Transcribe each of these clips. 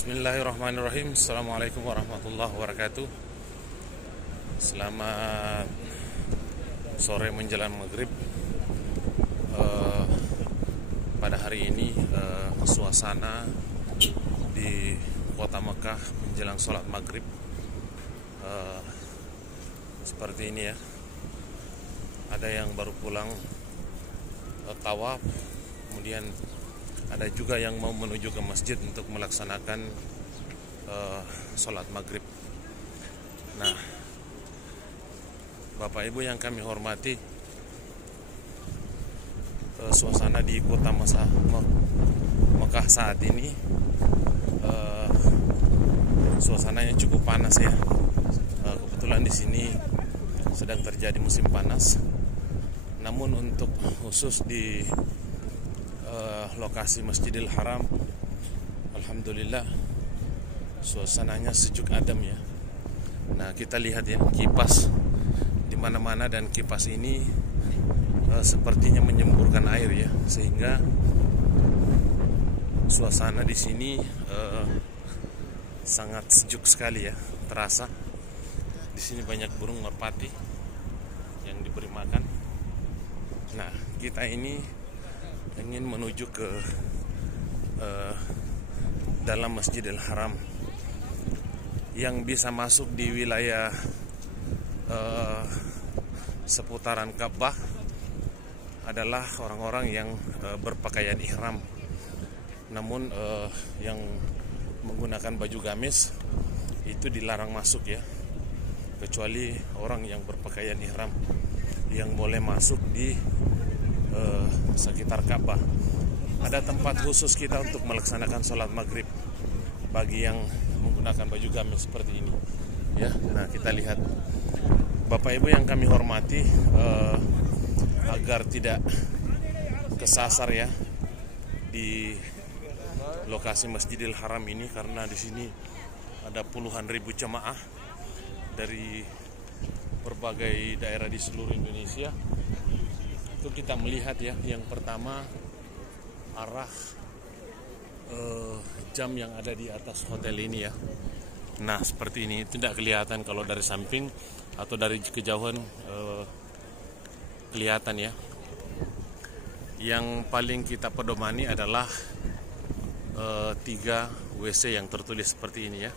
Bismillahirrahmanirrahim. Assalamualaikum warahmatullahi wabarakatuh. Selamat sore menjelang maghrib. Pada hari ini suasana di kota Mekah menjelang sholat maghrib seperti ini ya. Ada yang baru pulang tawaf, kemudian ada juga yang mau menuju ke masjid untuk melaksanakan sholat maghrib. Nah, Bapak Ibu yang kami hormati, suasana di kota Mekah saat ini suasananya cukup panas ya. Kebetulan di sini sedang terjadi musim panas. Namun untuk khusus di lokasi Masjidil Haram, alhamdulillah suasananya sejuk adem ya. Nah, kita lihat ya, kipas di mana-mana, dan kipas ini sepertinya menyemburkan air ya, sehingga suasana di sini sangat sejuk sekali ya, terasa. Di sini banyak burung merpati yang diberi makan. Nah, kita ini ingin menuju ke dalam Masjidil Haram. Yang bisa masuk di wilayah seputaran Ka'bah adalah orang-orang yang berpakaian ihram. Namun yang menggunakan baju gamis itu dilarang masuk ya, kecuali orang yang berpakaian ihram yang boleh masuk di sekitar Ka'bah. Ada tempat khusus kita untuk melaksanakan sholat maghrib bagi yang menggunakan baju gamis seperti ini ya. Nah, kita lihat, Bapak Ibu yang kami hormati, agar tidak kesasar ya di lokasi Masjidil Haram ini, karena di sini ada puluhan ribu jemaah dari berbagai daerah di seluruh Indonesia. Itu kita melihat ya, yang pertama arah jam yang ada di atas hotel ini ya. Nah, seperti ini, tidak kelihatan kalau dari samping atau dari kejauhan kelihatan ya. Yang paling kita pedomani adalah 3 WC yang tertulis seperti ini ya,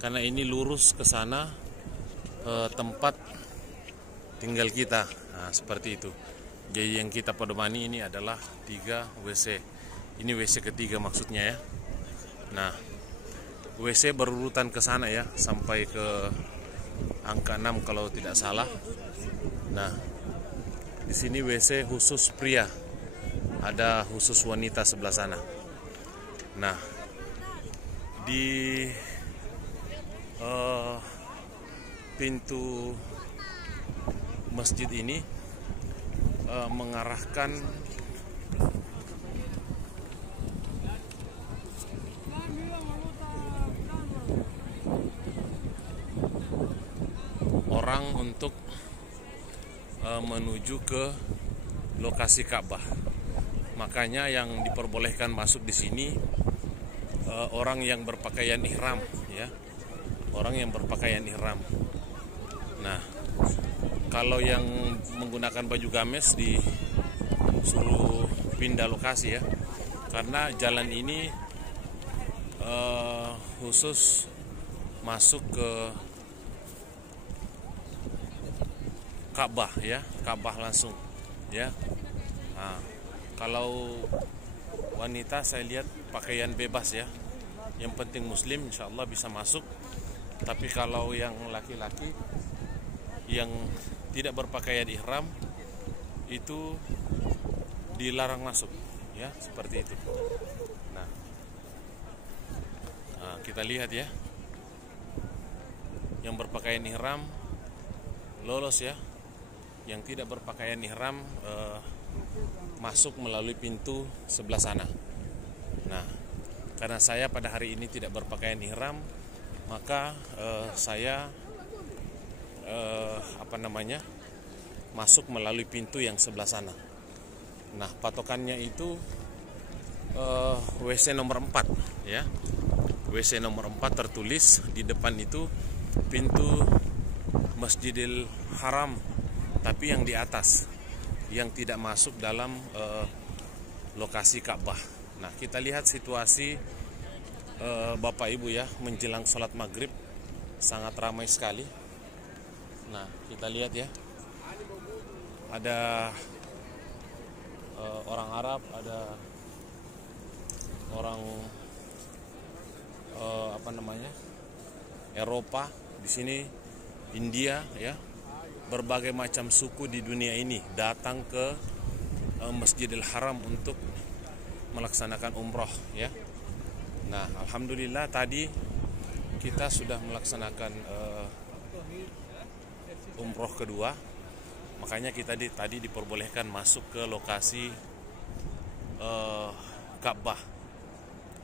karena ini lurus ke sana tempat tinggal kita. Nah, seperti itu. Jadi yang kita pedomani ini adalah 3 WC. Ini WC ketiga maksudnya ya. Nah, WC berurutan ke sana ya, sampai ke angka 6 kalau tidak salah. Nah, di sini WC khusus pria, ada khusus wanita sebelah sana. Nah, di pintu masjid ini mengarahkan orang untuk menuju ke lokasi Ka'bah. Makanya yang diperbolehkan masuk di sini orang yang berpakaian ihram ya, orang yang berpakaian ihram. Nah, kalau yang menggunakan baju gamis disuruh pindah lokasi ya, karena jalan ini khusus masuk ke Ka'bah ya, Ka'bah langsung ya. Nah, kalau wanita saya lihat pakaian bebas ya, yang penting muslim, insya Allah bisa masuk. Tapi kalau yang laki-laki yang tidak berpakaian ihram itu dilarang masuk ya, seperti itu. Nah, kita lihat ya, yang berpakaian ihram lolos ya, yang tidak berpakaian ihram masuk melalui pintu sebelah sana. Nah, karena saya pada hari ini tidak berpakaian ihram, maka saya masuk melalui pintu yang sebelah sana. Nah, patokannya itu WC nomor 4 ya. WC nomor 4 tertulis di depan itu pintu Masjidil Haram, tapi yang di atas, yang tidak masuk dalam lokasi Ka'bah. Nah, kita lihat situasi Bapak Ibu ya, menjelang sholat maghrib sangat ramai sekali. Nah, kita lihat ya, ada orang Arab, ada orang Eropa di sini, India ya, berbagai macam suku di dunia ini datang ke Masjidil Haram untuk melaksanakan umroh ya. Nah, alhamdulillah tadi kita sudah melaksanakan umroh kedua, makanya kita tadi diperbolehkan masuk ke lokasi Ka'bah,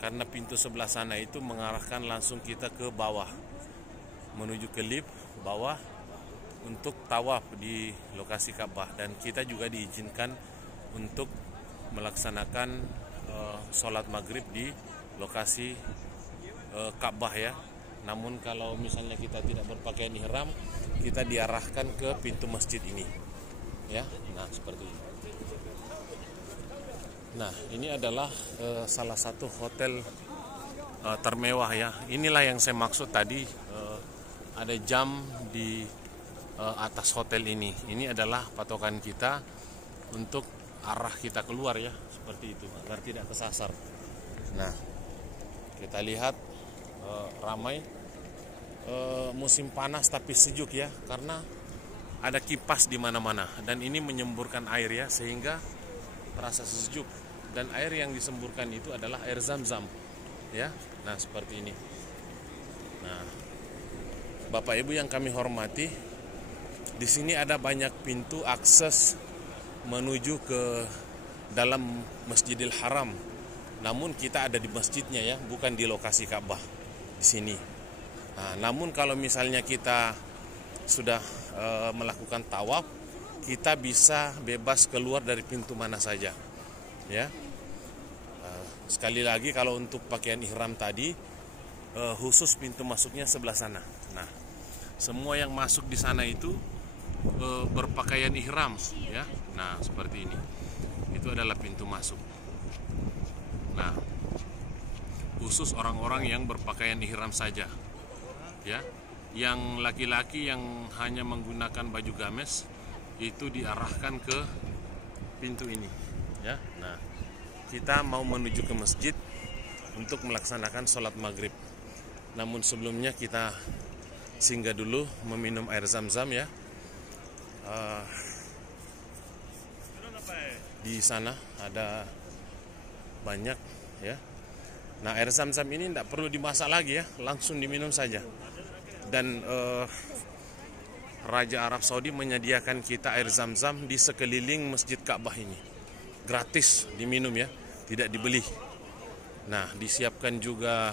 karena pintu sebelah sana itu mengarahkan langsung kita ke bawah, menuju ke lift bawah untuk tawaf di lokasi Ka'bah. Dan kita juga diizinkan untuk melaksanakan sholat maghrib di lokasi Ka'bah ya. Namun kalau misalnya kita tidak berpakaian ihram, kita diarahkan ke pintu masjid ini ya. Nah, seperti ini. Nah, ini adalah salah satu hotel termewah ya. Inilah yang saya maksud tadi, ada jam di atas hotel ini. Ini adalah patokan kita untuk arah kita keluar ya, seperti itu, agar tidak kesasar. Nah, kita lihat ramai, musim panas tapi sejuk ya, karena ada kipas di mana-mana dan ini menyemburkan air ya, sehingga terasa sejuk. Dan air yang disemburkan itu adalah air Zam-Zam ya. Nah, seperti ini. Nah, Bapak Ibu yang kami hormati, di sini ada banyak pintu akses menuju ke dalam Masjidil Haram. Namun kita ada di masjidnya ya, bukan di lokasi Ka'bah di sini. Nah, namun kalau misalnya kita sudah melakukan tawaf, kita bisa bebas keluar dari pintu mana saja ya. Sekali lagi, kalau untuk pakaian ihram tadi khusus pintu masuknya sebelah sana. Nah, semua yang masuk di sana itu berpakaian ihram ya. Nah, seperti ini. Itu adalah pintu masuk. Nah, khusus orang-orang yang berpakaian ihram saja ya. Yang laki-laki yang hanya menggunakan baju gamis itu diarahkan ke pintu ini ya. Nah, kita mau menuju ke masjid untuk melaksanakan sholat maghrib. Namun sebelumnya kita singgah dulu meminum air Zam-Zam ya. Di sana ada banyak ya. Nah, air Zam-Zam ini tidak perlu dimasak lagi ya, langsung diminum saja. Dan Raja Arab Saudi menyediakan kita air Zam-Zam di sekeliling Masjid Ka'bah ini, gratis diminum ya, tidak dibeli. Nah, disiapkan juga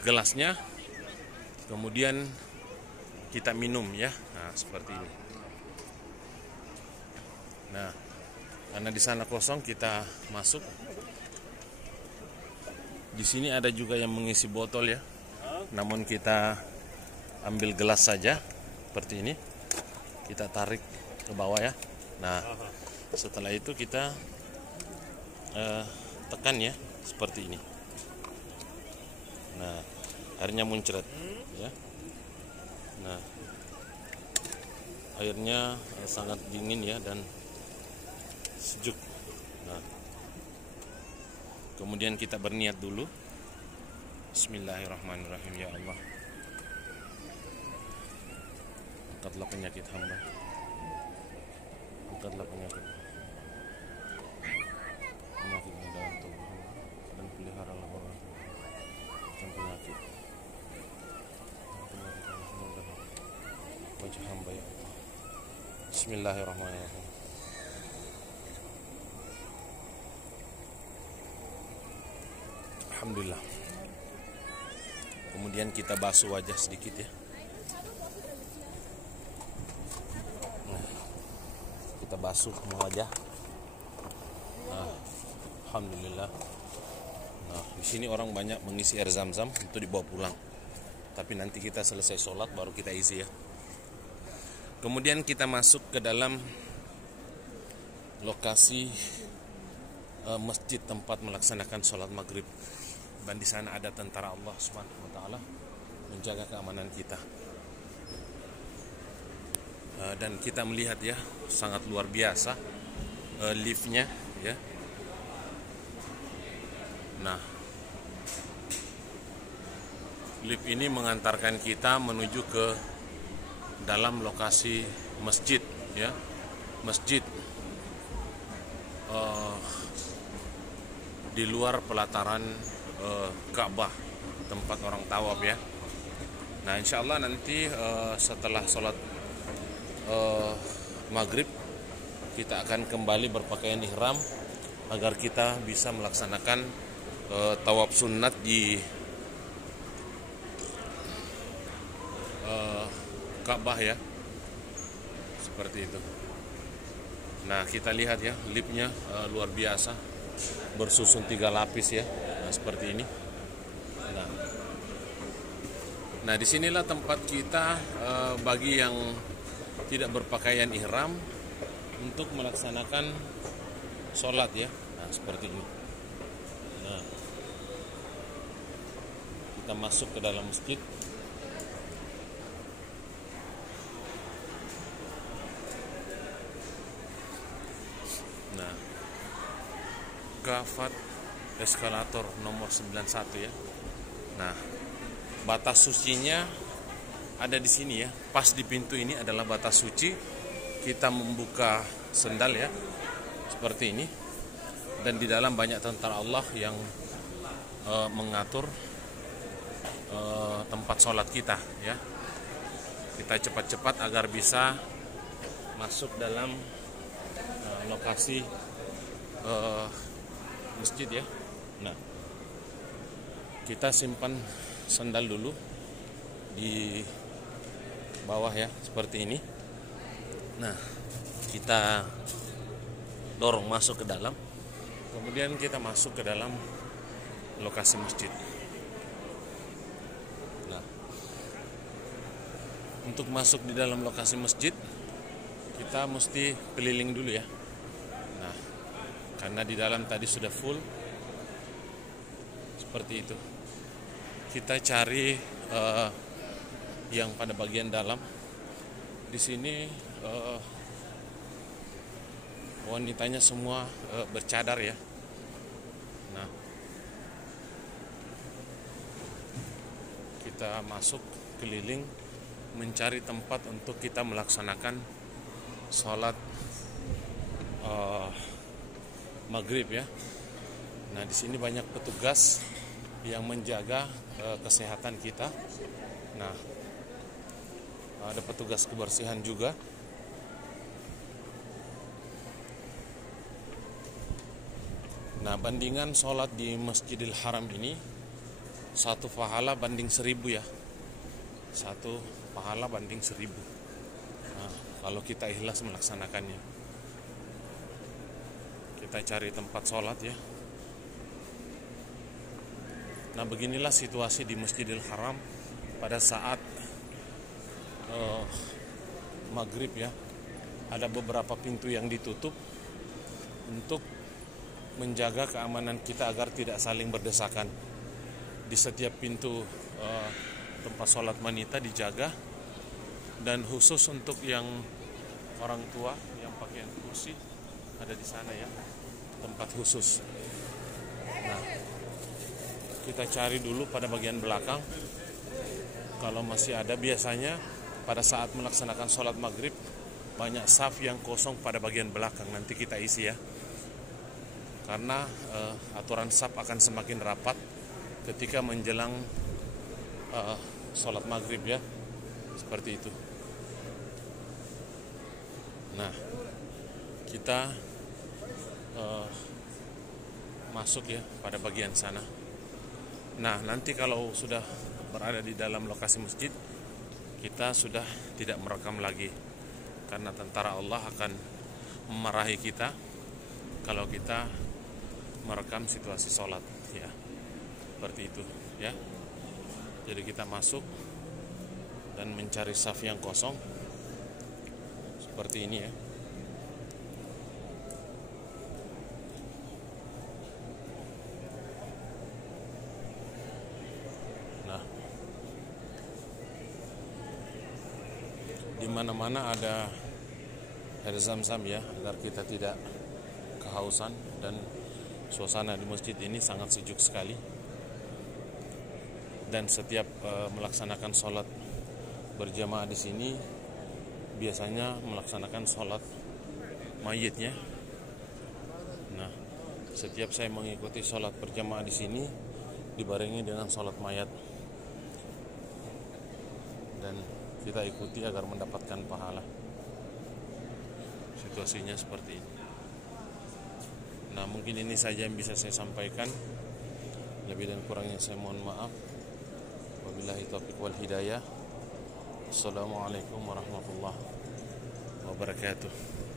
gelasnya, kemudian kita minum ya. Nah, seperti ini. Nah, karena di sana kosong, kita masuk. Di sini ada juga yang mengisi botol ya. Namun kita ambil gelas saja seperti ini. Kita tarik ke bawah ya. Nah, setelah itu kita tekan ya, seperti ini. Nah, airnya muncrat ya. Nah, airnya sangat dingin ya dan sejuk. Nah, kemudian kita berniat dulu. Bismillahirrahmanirrahim. Ya Allah, angkatlah penyakit hamba, angkatlah penyakit dalam tubuh dan peliharalah orang dan penyakit wajah hamba ya Allah. Bismillahirrahmanirrahim. Alhamdulillah. Kemudian kita basuh wajah sedikit ya. Nah, kita basuh wajah. Nah, alhamdulillah. Nah, di sini orang banyak mengisi air zam-zam untuk dibawa pulang. Tapi nanti kita selesai sholat baru kita isi ya. Kemudian kita masuk ke dalam lokasi masjid tempat melaksanakan sholat maghrib. Dan di sana ada tentara Allah Subhanahu wa taala menjaga keamanan kita. Dan kita melihat ya, sangat luar biasa liftnya ya. Nah, lift ini mengantarkan kita menuju ke dalam lokasi masjid ya, masjid di luar pelataran Ka'bah, tempat orang tawaf ya. Nah, insya Allah nanti setelah sholat maghrib kita akan kembali berpakaian ihram agar kita bisa melaksanakan tawaf sunnat di Ka'bah ya, seperti itu. Nah, kita lihat ya, liftnya luar biasa, bersusun 3 lapis ya, nah, seperti ini. Nah, disinilah tempat kita bagi yang tidak berpakaian ihram untuk melaksanakan sholat ya. Nah, seperti ini. Nah, kita masuk ke dalam masjid. Nah, Gafat eskalator nomor 91 ya. Nah, batas sucinya ada di sini ya. Pas di pintu ini adalah batas suci. Kita membuka sendal ya, seperti ini. Dan di dalam banyak tentara Allah yang mengatur tempat sholat kita ya. Kita cepat-cepat agar bisa masuk dalam lokasi masjid ya. Nah, kita simpan sandal dulu di bawah ya, seperti ini. Nah, kita dorong masuk ke dalam. Kemudian kita masuk ke dalam lokasi masjid. Nah, untuk masuk di dalam lokasi masjid kita mesti keliling dulu ya. Nah, karena di dalam tadi sudah full, seperti itu. Kita cari yang pada bagian dalam. Di sini wanitanya semua bercadar ya. Nah, kita masuk keliling mencari tempat untuk kita melaksanakan sholat maghrib ya. Nah, di sini banyak petugas yang menjaga kesehatan kita. Nah, ada petugas kebersihan juga. Nah, bandingan sholat di Masjidil Haram ini 1 pahala banding 1000 ya. 1 pahala banding 1000. Nah, kalau kita ikhlas melaksanakannya. Kita cari tempat sholat ya. Nah, beginilah situasi di Masjidil Haram pada saat maghrib ya. Ada beberapa pintu yang ditutup untuk menjaga keamanan kita agar tidak saling berdesakan. Di setiap pintu tempat sholat wanita dijaga, dan khusus untuk yang orang tua yang pakaian kursi ada di sana ya, tempat khusus. Nah, kita cari dulu pada bagian belakang. Kalau masih ada, biasanya pada saat melaksanakan sholat maghrib banyak saf yang kosong pada bagian belakang, nanti kita isi ya. Karena aturan saf akan semakin rapat ketika menjelang sholat maghrib ya, seperti itu. Nah, kita masuk ya pada bagian sana. Nah, nanti kalau sudah berada di dalam lokasi masjid, kita sudah tidak merekam lagi, karena tentara Allah akan memarahi kita kalau kita merekam situasi sholat ya. seperti itu ya. Jadi kita masuk dan mencari saf yang kosong seperti ini ya. Nah, di mana-mana ada air zam-zam ya, agar kita tidak kehausan, dan suasana di masjid ini sangat sejuk sekali. Dan setiap melaksanakan sholat berjamaah di sini biasanya melaksanakan sholat mayitnya. Nah, setiap saya mengikuti sholat berjamaah di sini dibarengi dengan sholat mayat, dan kita ikuti agar mendapatkan pahala. Situasinya seperti ini. Nah, mungkin ini saja yang bisa saya sampaikan. Lebih dan kurangnya saya mohon maaf. Wabillahi taufiq wal hidayah. Assalamualaikum warahmatullahi wabarakatuh.